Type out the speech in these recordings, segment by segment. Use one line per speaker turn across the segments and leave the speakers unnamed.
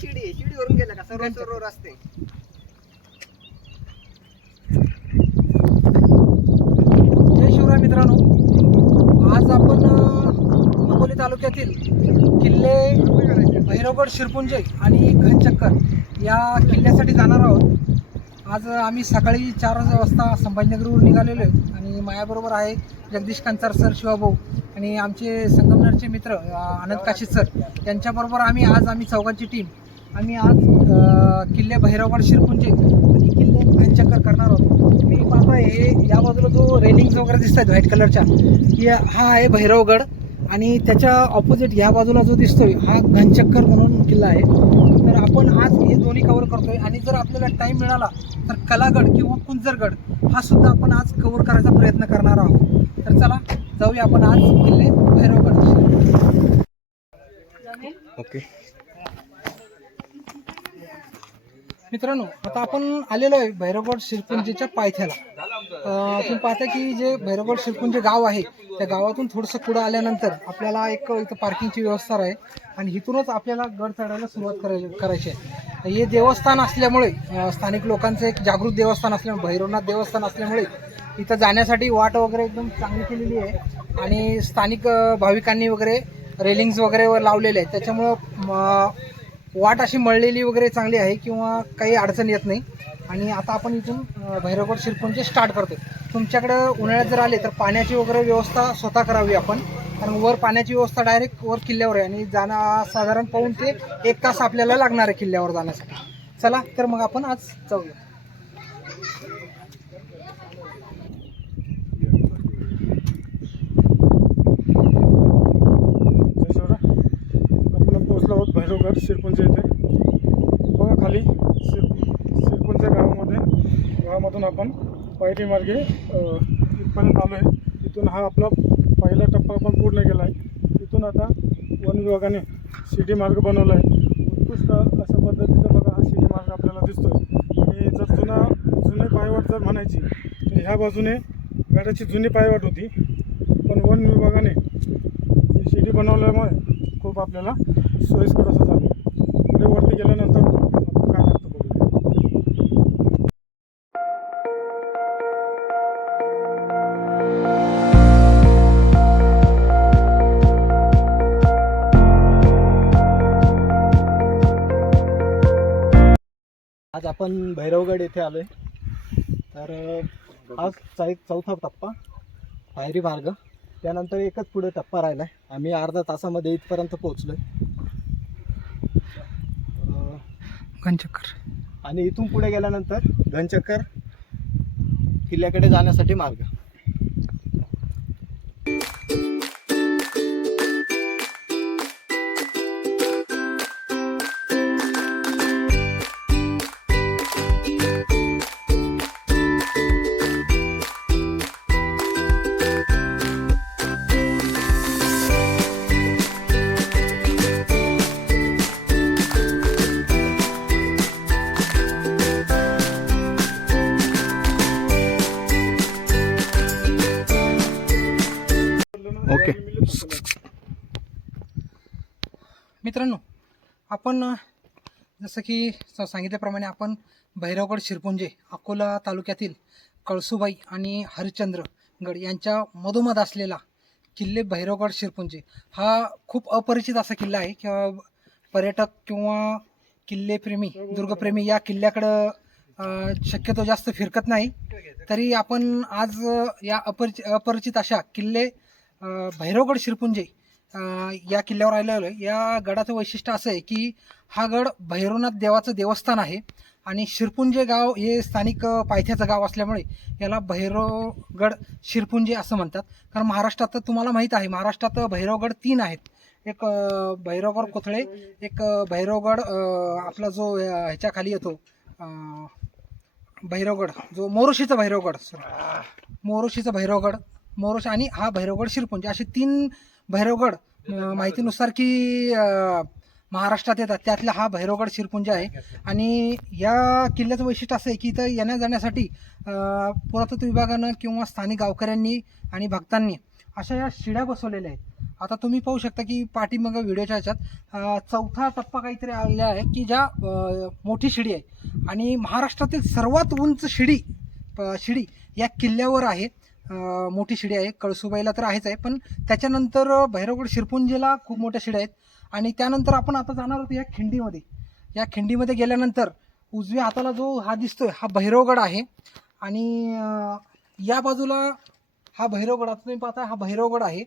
शिडी आहे. शिडीवरून गेला का? सर्व सर्व रस्ते
जय शिवराय मित्रांनो. आज आपण अकोले तालुक्यातील किल्ले भैरवगड शिरपुंजे आणि घनचक्कर या किल्ल्यासाठी जाणार आहोत. आज आम्ही सकाळी चार वाजता संभाजीनगरवरून निघालेलो आहे आणि माझ्याबरोबर आहे जगदीश कांचार सर शिवाभाऊ आणि आमचे संगमनेरचे मित्र आनंद काशीद सर. यांच्याबरोबर आम्ही आज आम्ही चौघांची टीम आम्ही आज किल्ले भैरवगड शिरपुंजे आणि किल्ले घनचक्कर करणार आहोत. मी पाहताय हे या बाजूला जो रेलिंग्स वगैरे दिसत आहेत व्हाईट कलरच्या या हा आहे भैरवगड आणि त्याच्या ऑपोजिट ह्या बाजूला जो दिसतोय हा घनचक्कर म्हणून किल्ला आहे. तर आपण आज हे दोन्ही कवर करतोय आणि जर आपल्याला टाईम मिळाला तर कलागड किंवा कुंजरगड हा सुद्धा आपण आज कव्हर करायचा प्रयत्न करणार आहोत. तर चला जाऊया आपण आज किल्ले भैरवगड.
ओके.
मित्रांनो आता आपण आलेलो आहे भैरवगड शिरपुंजेच्या पायथ्याला. तुम्ही पाहता की जे भैरवगड शिरपुंजे गाव आहे त्या गावातून थोडंसं पुढं आल्यानंतर आपल्याला एक इथं पार्किंगची व्यवस्था आहे आणि इथूनच आपल्याला गड चढायला सुरुवात करायची करायची आहे. हे देवस्थान असल्यामुळे स्थानिक लोकांचं एक जागृत देवस्थान असल्यामुळे भैरवनाथ देवस्थान असल्यामुळे इथं जाण्यासाठी वाट वगैरे एकदम चांगली केलेली आहे. आणि स्थानिक भाविकांनी वगैरे रेलिंग्स वगैरे वर लावलेले आहेत. त्याच्यामुळं वाट अशी मळलेली वगैरे चांगली आहे किंवा काही अडचण येत नाही. आणि आता आपण इथून भैरवगड शिरपूरचे स्टार्ट करतो तुमच्याकडं उन्हाळ्यात जर आले तर पाण्याची वगैरे व्यवस्था स्वतः करावी आपण. कारण वर पाण्याची व्यवस्था डायरेक्ट वर किल्ल्यावर आहे आणि जाणं साधारण पाहून ते एक तास आपल्याला लागणार आहे किल्ल्यावर जाण्यासाठी. चला तर मग आपण आज जाऊया
जय शिवराय आपण पोहोचलो घर भैरवगड शिरपुंजे बघा खाली शिर शिरपुंजे गावामध्ये गावामधून आपण पायरी मार्गे इथपर्यंत आलो आहे इथून हा आपला पहिला टप्पा आपण पूर्ण केला आहे. इथून आता वन विभागाने शिडी मार्ग बनवला आहे. उत्कृष्ट अशा पद्धतीचा बघा हा शिडी मार्ग आपल्याला दिसतोय. आणि जर जुना जुने पायवाट जर म्हणायची तर ह्या बाजूने गाड्याची जुनी पायवाट होती. पण वन विभागाने ही शिडी बनवल्यामुळे खूप आपल्याला सोयीस्कर असं झालं. वरती गेल्यानंतर काय करतो
आज आपण भैरवगड येथे आलोय. तर आज हा चौथा टप्पा पायरी मार्ग. त्यानंतर एकच पुढे टप्पा राहिला आहे आम्ही अर्धा तासामध्ये इथपर्यंत पोहोचलोय. आहे
घनचक्कर.
आणि इथून पुढे गेल्यानंतर घनचक्कर किल्ल्याकडे जाण्यासाठी मार्ग.
मित्रांनो आपण जसं की सांगितल्याप्रमाणे आपण भैरवगड शिरपुंजे अकोला तालुक्यातील कळसुबाई आणि हरिश्चंद्रगड यांच्या मधोमध असलेला किल्ले भैरवगड शिरपुंजे हा खूप अपरिचित असा किल्ला आहे. किंवा पर्यटक किंवा किल्लेप्रेमी दुर्गप्रेमी या किल्ल्याकडं शक्यतो जास्त फिरकत नाही. तरी आपण आज या अपरिचित अपरिचित अशा किल्ले भैरवगड शिरपुंजे या किल्ल्यावर आलेलो आहे. या गडाचं वैशिष्ट्य असं आहे की हा गड भैरवनाथ देवाचं देवस्थान आहे आणि शिरपुंजे गाव हे स्थानिक पायथ्याचं गाव असल्यामुळे याला भैरवगड शिरपुंजे असं म्हणतात. कारण महाराष्ट्रात तर तुम्हाला माहीत आहे महाराष्ट्रात भैरवगड तीन आहेत. एक भैरवगड कोथळे एक भैरवगड आपला जो ह्याच्याखाली ह्याच्या खाली येतो भैरवगड जो मोरोशीचा भैरवगड सॉरी मोरोशीचा भैरवगड मोरोशी आणि हा भैरवगड शिरपुंजे असे तीन भैरवगड माहितीनुसार की महाराष्ट्रात येतात. त्यातला हा भैरवगड शिरपुंज आहे. आणि या किल्ल्याचं वैशिष्ट्य असं आहे की इथं येण्या जाण्यासाठी पुरातत्व विभागानं किंवा स्थानिक गावकऱ्यांनी आणि भक्तांनी अशा या शिड्या बसवलेल्या आहेत. आता तुम्ही पाहू शकता की पाठीमाग व्हिडिओच्या ह्याच्यात चौथा टप्पा काहीतरी आलेला आहे की ज्या मोठी शिडी आहे. आणि महाराष्ट्रातील सर्वात उंच शिडी प- शिडी या किल्ल्यावर आहे. मोठी शिडी आहे. कळसुबाईला तर आहेच आहे. पण त्याच्यानंतर भैरवगड शिरपुंजीला खूप मोठ्या शिड्या आहेत. आणि त्यानंतर आपण आता जाणार आहोत या खिंडीमध्ये. या खिंडीमध्ये गेल्यानंतर उजव्या हाताला जो हा दिसतोय हा भैरवगड आहे. आणि या बाजूला हा भैरवगड आता तुम्ही पाहता हा भैरवगड आहे.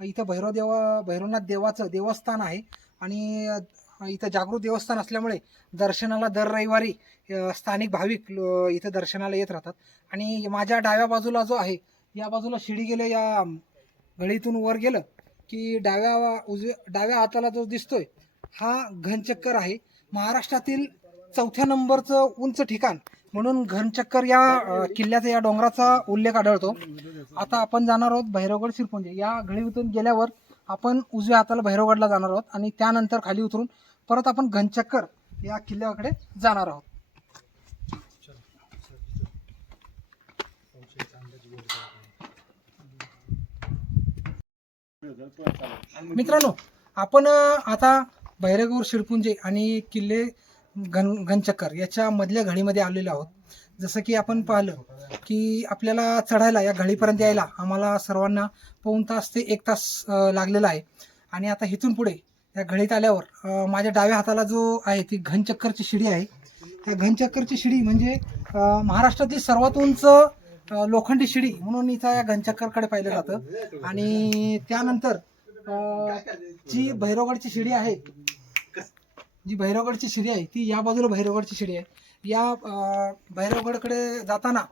इथं भैरव देवा भैरवनाथ देवाचं देवस्थान आहे. आणि इथं जागृत देवस्थान असल्यामुळे दर्शनाला दर रविवारी स्थानिक भाविक इथं दर्शनाला येत राहतात. आणि माझ्या डाव्या बाजूला जो आहे या बाजूला शिडी गेलं या गळीतून वर गेलं की डाव्या उजव्या डाव्या हाताला जो दिसतोय हा घनचक्कर आहे. महाराष्ट्रातील चौथ्या नंबरचं उंच ठिकाण म्हणून घनचक्कर या किल्ल्याचा या डोंगराचा उल्लेख आढळतो. आता आपण जाणार आहोत भैरवगड शिरपुंजे. या घळीतून गेल्यावर आपण उजव्या हाताला भैरवगडला जाणार आहोत आणि त्यानंतर खाली उतरून परत आपण घनचक्कर या किल्ल्याकडे जाणार आहोत. मित्रांनो आपण आता भैरगौर शिरपुंजे आणि किल्ले घन घनचक्कर याच्या मधल्या घडीमध्ये आलेलो आहोत. जसं की आपण पाहिलं की आपल्याला चढायला या घडीपर्यंत यायला आम्हाला सर्वांना पाऊण तास ते एक तास लागलेला आहे. आणि आता इथून पुढे या घडीत आल्यावर माझ्या डाव्या हाताला जो आहे ती घनचक्करची शिडी आहे. त्या घनचक्करची शिडी म्हणजे महाराष्ट्रातील सर्वात उंच लोखंडी शिडी म्हणून इथं या घनचक्करकडे पाहिलं जातं. आणि त्यानंतर जी भैरवगडची शिडी आहे जी भैरवगडची शिडी आहे ती या बाजूला भैरवगडची शिडी आहे. या भैरवगडकडे जाताना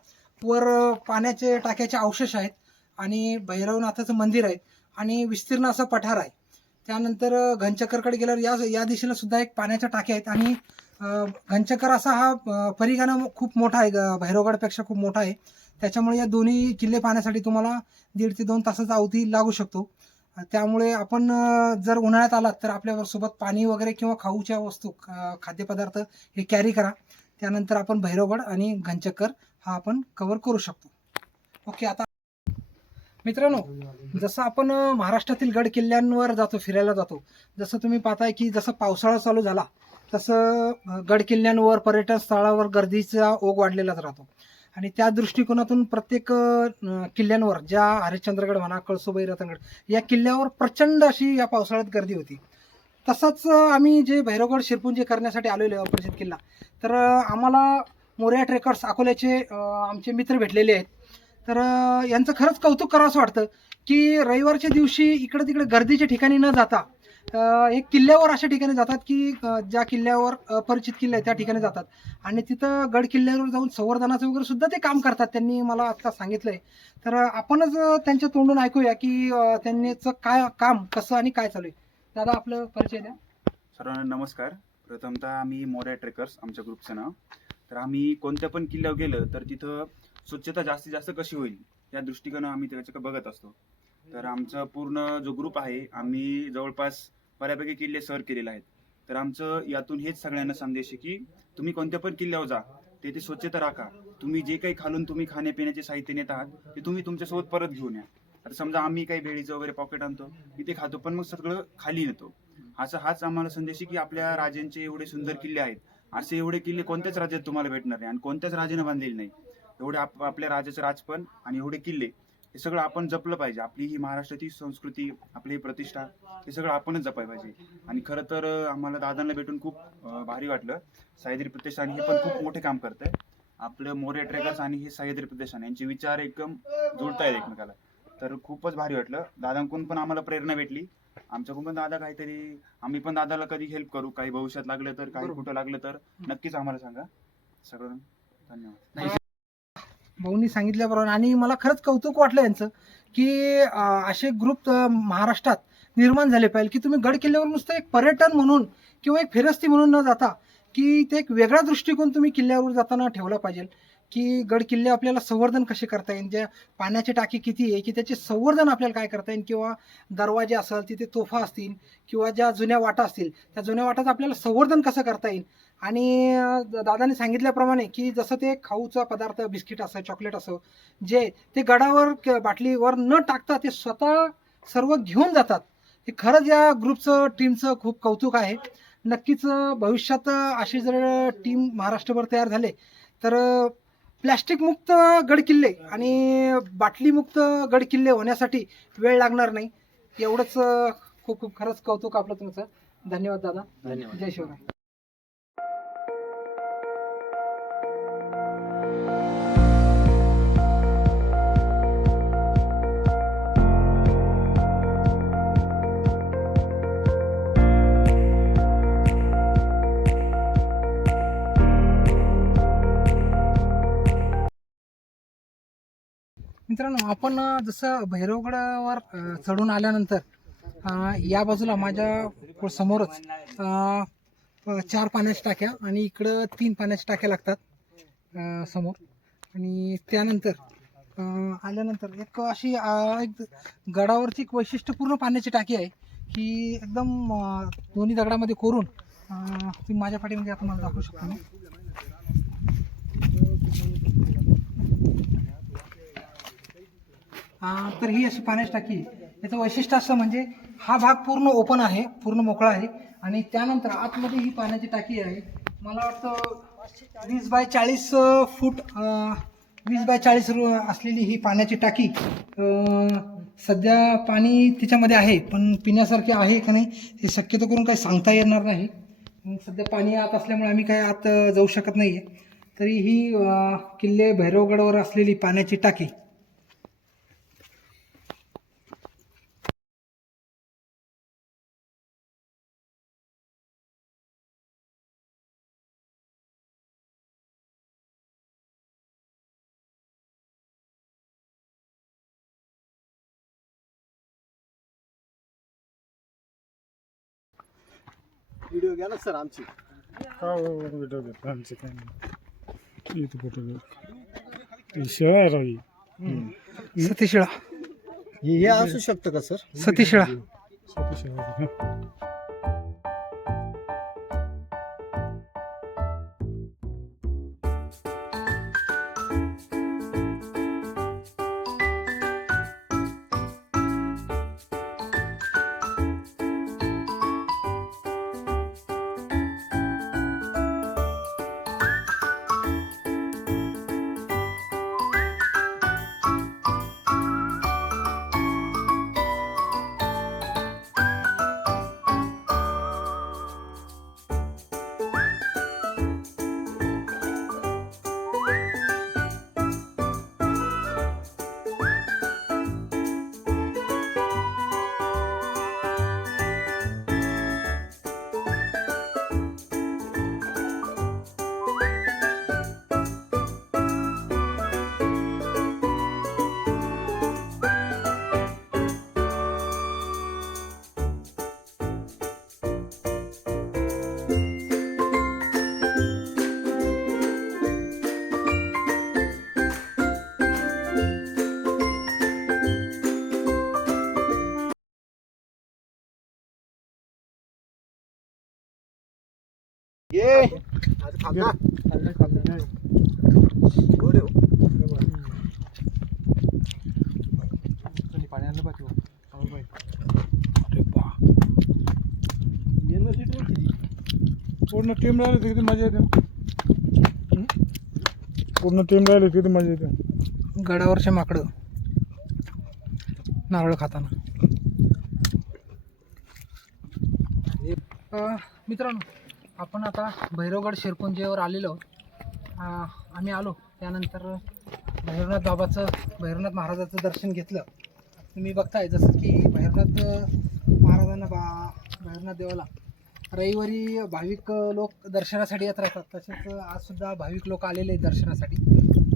वर पाण्याचे टाक्याचे अवशेष आहेत आणि भैरवनाथाचं मंदिर आहे आणि विस्तीर्ण असं पठार आहे. त्यानंतर घनचक्करकडे गेल्यावर या या दिशेला सुद्धा एक पाण्याच्या टाक्या आहेत आणि घनचक्कर असा हा अं, परिघानं खूप मोठा आहे. ग- भैरवगडपेक्षा खूप मोठा आहे. त्याच्यामुळे या दोन्ही किल्ले पाहण्यासाठी तुम्हाला दीड ते दोन तासाचा अवधी लागू शकतो. त्यामुळे आपण जर उन्हाळ्यात आलात तर आपल्यासोबत पाणी वगैरे किंवा खाऊच्या वस्तू खाद्यपदार्थ हे कॅरी करा. त्यानंतर आपण भैरवगड आणि घनचक्कर हा आपण कव्हर करू शकतो. ओके आता मित्रांनो जसं आपण महाराष्ट्रातील गड किल्ल्यांवर जातो फिरायला जातो जसं तुम्ही पाहताय की जसं पावसाळा चालू झाला तसं गड किल्ल्यांवर पर्यटन स्थळावर गर्दीचा ओघ वाढलेलाच राहतो. आणि त्या दृष्टिकोनातून प्रत्येक किल्ल्यांवर ज्या हरिश्चंद्रगड म्हणा कळसुबाई रतनगड या किल्ल्यावर प्रचंड अशी या पावसाळ्यात गर्दी होती. तसंच आम्ही जे भैरवगड शिरपुंजी करण्यासाठी आलेलो आहे अपरिचित किल्ला तर आम्हाला मोर्या ट्रेकर्स अकोल्याचे आमचे मित्र भेटलेले आहेत. तर यांचं खरंच कौतुक करावं असं वाटतं की रविवारच्या दिवशी इकडं तिकडे गर्दीच्या ठिकाणी न जाता एक किल्ल्यावर अशा ठिकाणी जातात की ज्या किल्ल्यावर अपरिचित किल्ले आहेत त्या ठिकाणी जातात. आणि तिथं गड किल्ल्यावर जाऊन संवर्धनाचं वगैरे सुद्धा ते काम करतात त्यांनी मला आता सांगितलंय. तर आपणच त्यांच्या तोंडून ऐकूया की अं, त्यांनीच काय काम कसं आणि काय चालू आहे. दादा आपलं परिचय द्या.
सर्वांना नमस्कार. प्रथमतः आम्ही मोऱ्या ट्रेकर्स आमच्या ग्रुपचं नाव. तर आम्ही कोणत्या पण किल्ल्यावर गेलं तर तिथं स्वच्छता जास्तीत जास्त कशी होईल या दृष्टिकोनं आम्ही त्याच्याकडे बघत असतो. तर आमचं पूर्ण जो ग्रुप आहे आम्ही जवळपास बऱ्यापैकी किल्ले सर केलेले आहेत. तर आमचं यातून हेच सगळ्यांना संदेश आहे की तुम्ही कोणत्या पण किल्ल्यावर जा तेथे स्वच्छता राखा. तुम्ही जे काही खालून तुम्ही खाण्यापिण्याचे साहित्य नेत आहात ते तुम्ही तुमच्यासोबत परत घेऊन या. आता समजा आम्ही काही भेळीचं वगैरे पॉकेट आणतो तिथे खातो पण मग सगळं खाली नेतो. असा हाच आम्हाला संदेश आहे की आपल्या राजांचे एवढे सुंदर किल्ले आहेत. असे एवढे किल्ले कोणत्याच राज्यात तुम्हाला भेटणार नाही आणि कोणत्याच राजाने बांधलेले नाही. एवढे आप आपल्या राजाचं राजपण आणि एवढे किल्ले हे सगळं आपण जपलं पाहिजे. आपली ही महाराष्ट्राची संस्कृती आपली ही प्रतिष्ठा हे सगळं आपणच जपायला पाहिजे. आणि खरं तर आम्हाला दादांना भेटून खूप भारी वाटलं. सह्याद्री प्रतिष्ठान हे पण खूप मोठे काम करत आहे आपलं मोरे ट्रेकर्स आणि हे सह्याद्री प्रतिष्ठान यांचे विचार एकदम जुळतायत एकमेकाला. तर खूपच भारी वाटलं. दादांकडून पण आम्हाला प्रेरणा भेटली. आमच्याकडून पण दादा काहीतरी आम्ही पण दादाला कधी हेल्प करू? काही भविष्यात लागलं तर काही. कुठं लागलं तर नक्कीच आम्हाला सांगा. सगळं धन्यवाद.
भाऊनी सांगितल्याप्रमाणे आणि मला खरंच कौतुक वाटलं यांचं की असे ग्रुप महाराष्ट्रात निर्माण झाले पाहिजे की तुम्ही गड किल्ल्यावर नुसतं एक पर्यटन म्हणून किंवा एक फिरस्ती म्हणून न जाता की ते एक वेगळा दृष्टिकोन तुम्ही किल्ल्यावर जाताना ठेवला पाहिजे. की गड किल्ले आपल्याला संवर्धन कसे करता येईल? ज्या पाण्याची टाकी किती आहे की त्याचे संवर्धन आपल्याला काय करता येईल? किंवा दरवाजे असेल तिथे तोफा असतील किंवा ज्या जुन्या वाटा असतील त्या जुन्या वाटाचं आपल्याला संवर्धन कसं करता येईल? आणि दादाने सांगितल्याप्रमाणे की जसं ते खाऊचा पदार्थ बिस्किट असं चॉकलेट असं जे ते गडावर क- बाटलीवर न टाकता ते स्वतः सर्व घेऊन जातात. हे खरंच या ग्रुपचं टीमचं खूप कौतुक आहे. नक्कीच भविष्यात अशी जर टीम महाराष्ट्रभर तयार झाले तर प्लॅस्टिकमुक्त गडकिल्ले आणि बाटलीमुक्त गडकिल्ले होण्यासाठी वेळ लागणार नाही. एवढंच खूप खूप खरंच कौतुक आपलं तुमचं. धन्यवाद दादा.
धन्यवाद.
जय शिवराय. मित्रांनो आपण जसं भैरवगडावर चढून आल्यानंतर या बाजूला माझ्या समोरच चार पाण्याच्या टाक्या आणि इकडं तीन पाण्याच्या टाक्या लागतात समोर. आणि त्यानंतर आल्यानंतर एक अशी एक गडावरची एक वैशिष्ट्यपूर्ण पाण्याची टाकी आहे की एकदम दोन्ही दगडामध्ये कोरून तुम्ही माझ्या पाठीमध्ये आता मला दाखवू शकता मी अं, तर ही अशी पाण्याची टाकी याचं वैशिष्ट्य असं म्हणजे हा भाग पूर्ण ओपन आहे पूर्ण मोकळा आहे आणि त्यानंतर आतमध्ये ही पाण्याची टाकी आहे. मला वाटतं वीस बाय चाळीस फूट वीस बाय चाळीस रु- असलेली ही पाण्याची टाकी सध्या पाणी तिच्यामध्ये आहे पण पिण्यासारखे आहे का नाही हे शक्यतो करून काही सांगता येणार नाही. सध्या पाणी आत असल्यामुळे आम्ही काही आत जाऊ शकत नाही आहे तरी ही किल्ले भैरवगडावर असलेली पाण्याची टाकी
व्हिडिओ घ्या ना सर आमची.
का व्हिडिओ घेतला आमचे काय नाही. इथे फोटो घेऊ शेळा आहे राव ही.
सतीशिळा.
हे असू शकतं का सर?
सतीशिळा.
छोटी
आज खाल्ला खाल्लं खाल्लं गोड आहे हो. पाणी आणलं पाहिजे
पूर्ण टीम राहिली होती किती मजा येते? पूर्ण टीम राहिली होती किती मजा येते?
गडावरचे माकडं. नारळ खाताना. मित्रांनो आपण आता भैरवगड शिरपुंजीवर आलेलो. आहोत आम्ही आलो. त्यानंतर भैरवनाथ बाबाचं भैरवनाथ महाराजाचं दर्शन घेतलं. तुम्ही बघताय जसं की भैरवनाथ महाराजांना बा भैरवनाथ देवाला रविवारी भाविक लोक दर्शनासाठी येत राहतात. तसेच आजसुद्धा भाविक लोक आलेले आहेत दर्शनासाठी.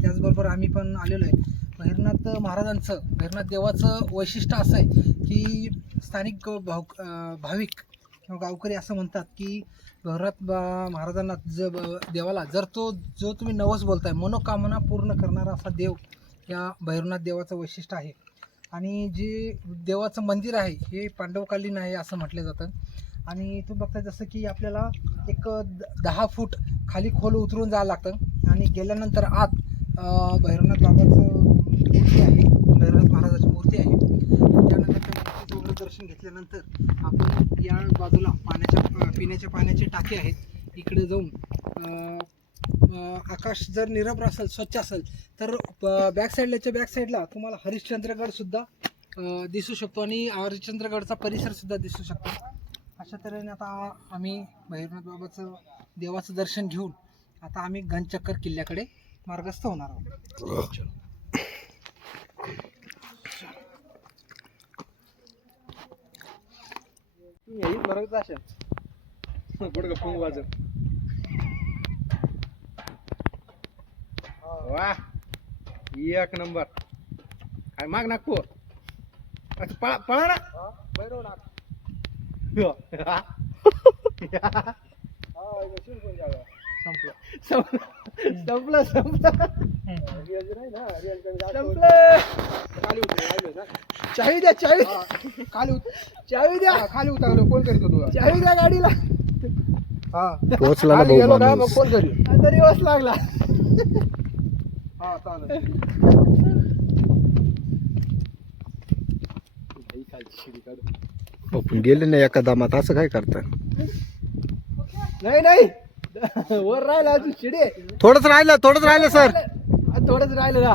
त्याचबरोबर आम्ही पण आलेलो आहे. भैरनाथ महाराजांचं भैरनाथ देवाचं वैशिष्ट्य असं आहे की स्थानिक भाव भाविक किंवा गावकरी असं म्हणतात की भैरवनाथ बा महाराजांना ज ब- देवाला जर तो जो तुम्ही नवस बोलताय मनोकामना पूर्ण करणारा असा देव या भैरवनाथ देवाचं वैशिष्ट्य आहे. आणि जे देवाचं मंदिर आहे हे पांडवकालीन आहे असं म्हटलं जातं. आणि तुम्ही बघता जसं की आपल्याला एक द- दहा फूट खाली खोल उतरून जावं लागतं. आणि गेल्यानंतर आत भैरवनाथ बाबाचं मूर्ती आहे भैरवनाथ महाराजाची मूर्ती आहे त्यानंतर त्या मूर्तीजवळ दर्शन घेतल्यानंतर आपण या बाजूला पाण्याच्या पिण्याच्या पाण्याचे टाके आहेत. इकडे जाऊन आकाश जर निरभ्र असेल स्वच्छ असेल तर बॅक साईडलाच्या बॅक साईडला तुम्हाला हरिश्चंद्रगडसुद्धा दिसू शकतो आणि हरिश्चंद्रगडचा परिसरसुद्धा दिसू शकतो. अशा तऱ्हेने आता आम्ही भैरवनाथ बाबाचं देवाचं दर्शन घेऊन आता आम्ही घनचक्कर किल्ल्याकडे मार्गस्थ होणार आहोत.
हो. असेल वाजत वा एक नंबर काय माग नागपूर पळा पळा ना संपलं संपलं चावी द्या चावी खाली उत- चावी द्या. खाली उतरलो. फोन करतो तुला? चावी द्या गाडीला. हा.
पोहोचला ना
खाली
भाऊ
गेलो का मग
माणूस
फोन करी तरी वास लागला. हा चालेल.
आपण गेले नाही एका दामात. असं काय करता
नाही नाही. वर राहिला अजून शिडे.
थोडंच राहिलं थोडंच राहिलं सर.
थोडंच राहिलं ना.